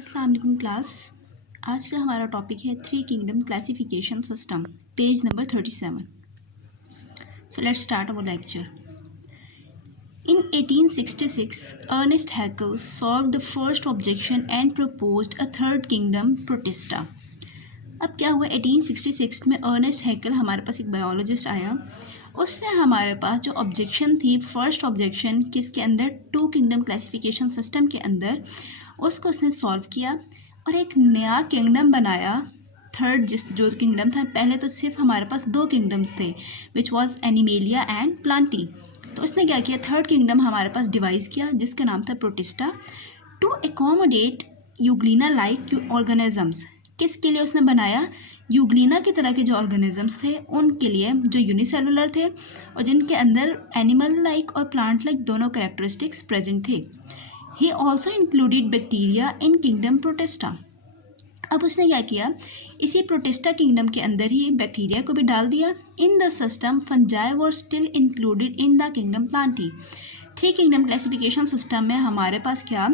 अस्सलाम वालेकुम क्लास। आज का हमारा टॉपिक है three kingdom classification system, page number 37। So let's start our lecture. In 1866, Ernest Haeckel solved the first objection and proposed a third kingdom protista. अब क्या हुआ, 1866 में अर्नेस्ट हैकल हमारे पास एक बायोलॉजिस्ट आया। उसने हमारे पास जो ऑब्जेक्शन थी, फर्स्ट ऑब्जेक्शन किसके अंदर, टू किंगडम क्लासिफिकेशन सिस्टम के अंदर, उसको उसने सॉल्व किया और एक नया किंगडम बनाया। थर्ड जो किंगडम था, पहले तो सिर्फ हमारे पास दो किंगडम्स थे which was animalia and Plantae. तो उसने क्या किया, थर्ड किंगडम हमारे पास डिवाइस किया जिसका नाम था Protista, to accommodate euglena like organisms. किसके लिए उसने बनाया, यूग्लिना की तरह के जो ऑर्गेनिजम्स थे उनके लिए, जो यूनिसेलुलर थे और जिनके अंदर एनिमल लाइक और प्लांट लाइक दोनों कैरेक्टरिस्टिक्स प्रेजेंट थे। He also included bacteria in kingdom protista. अब उसने क्या किया, इसी प्रोटिस्टा किंगडम के अंदर ही बैक्टीरिया को भी डाल दिया। In the system fungi were still included in the kingdom Plantae. Three kingdom classification system में हमारे पास क्या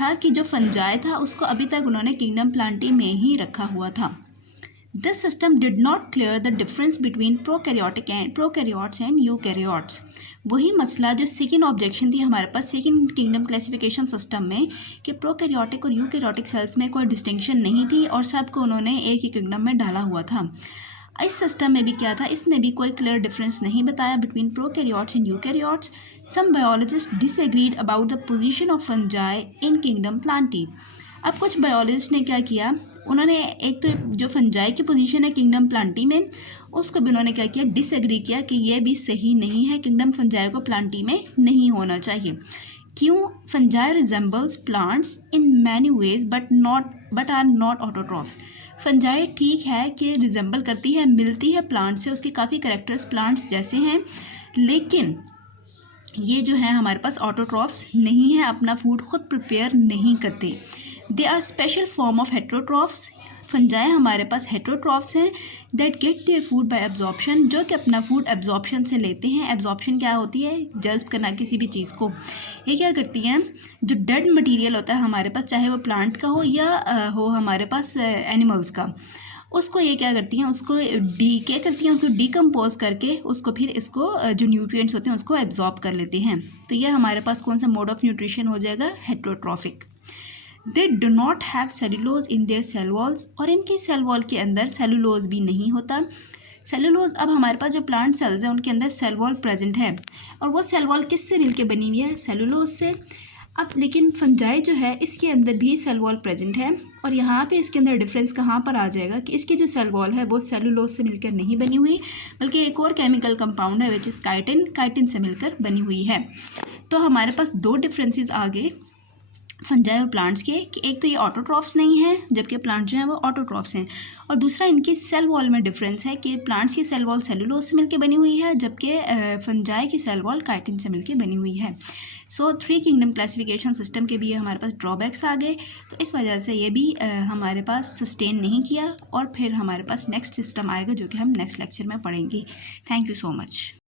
था कि जो फंजाई था उसको अभी तक उन्होंने किंगडम प्लांटी में ही रखा हुआ था। This system did not clear the difference between prokaryotes and eukaryotes. वही मसला जो सेकेंड ऑब्जेक्शन थी हमारे पास सेकेंड किंगडम क्लासिफिकेशन सिस्टम में, कि प्रोकैरियोटिक और यूकैरियोटिक सेल्स में कोई डिस्टिंक्शन नहीं थी और सबको उन्होंने एक ही किंगडम में डाला हुआ था। इस सिस्टम में भी क्या था, इसने भी कोई क्लियर डिफरेंस नहीं बताया between prokaryotes and eukaryotes. Some biologist disagreed about the position of fungi in kingdom Plantae. अब कुछ बायोलॉजिस्ट ने क्या किया, उन्होंने एक तो जो फंजाई की पोजीशन है किंगडम प्लांटी में, उसको भी उन्होंने क्या किया, डिसएग्री किया कि ये भी सही नहीं है, किंगडम फंजाई को प्लांटी में नहीं होना चाहिए। क्यों, fungi resembles plants in many ways but are not autotrophs. Fungi ठीक है कि रिजेंबल करती है, मिलती है प्लांट से, उसके काफ़ी करेक्टर्स प्लांट्स जैसे हैं, लेकिन ये जो है हमारे पास ऑटोट्रॉफ्स नहीं है, अपना फूड खुद प्रिपेयर नहीं करते। They are special form of heterotrophs. Fungi हमारे पास हेट्रोट्रॉफ्स हैं that get their food by absorption, जो कि अपना फूड एब्जॉर्प्शन से लेते हैं। एब्जॉर्प्शन क्या होती है, जज्ब करना किसी भी चीज़ को। ये क्या करती हैं, जो डेड मटेरियल होता है हमारे पास, चाहे वो प्लांट का हो या हो हमारे पास एनिमल्स का, उसको ये क्या करती हैं, उसको डीके करती हैं, उसको डिकम्पोज करके उसको फिर इसको जो न्यूट्रिएंट्स होते हैं उसको एब्जॉर्ब कर लेते हैं। तो ये हमारे पास कौन सा मोड ऑफ न्यूट्रिशन हो जाएगा, heterotrophic. They do not have cellulose in their cell walls, और इनके सेल वॉल के अंदर सेलुलोज भी नहीं होता। सेलुलोज, अब हमारे पास जो प्लांट सेल्स हैं उनके अंदर सेल वॉल प्रेजेंट है, और वो सेल वॉल किससे मिलके बनी हुई है, सेलुलोज से। अब लेकिन फंजाई जो है इसके अंदर भी सेल वॉल प्रेजेंट है, और यहाँ पे इसके अंदर डिफरेंस कहाँ पर आ जाएगा कि इसकी जो सेल वॉल है वो सेलुलोज से मिलकर नहीं बनी हुई, बल्कि एक और केमिकल कंपाउंड है विच इज़ काइटिन से मिलकर बनी हुई है। तो हमारे पास दो डिफरेंसेस आ गए फंजाई और प्लांट्स के, कि एक तो ये ऑटोट्रॉफ्स नहीं है जबकि प्लांट जो हैं वो ऑटोट्रॉफ्स हैं, और दूसरा इनकी सेल वॉल में डिफरेंस है कि प्लांट्स की सेल वॉल सेलुलोज से मिलकर बनी हुई है जबकि फंजाई की सेल वॉल काइटिन से मिलकर बनी हुई है। So three kingdom classification system के भी ये हमारे पास ड्रॉबैक्स आ गए, तो इस वजह से ये भी हमारे पास सस्टेन नहीं किया, और फिर हमारे पास नेक्स्ट सिस्टम आएगा जो कि हम नेक्स्ट लेक्चर में पढ़ेंगे। Thank you so much.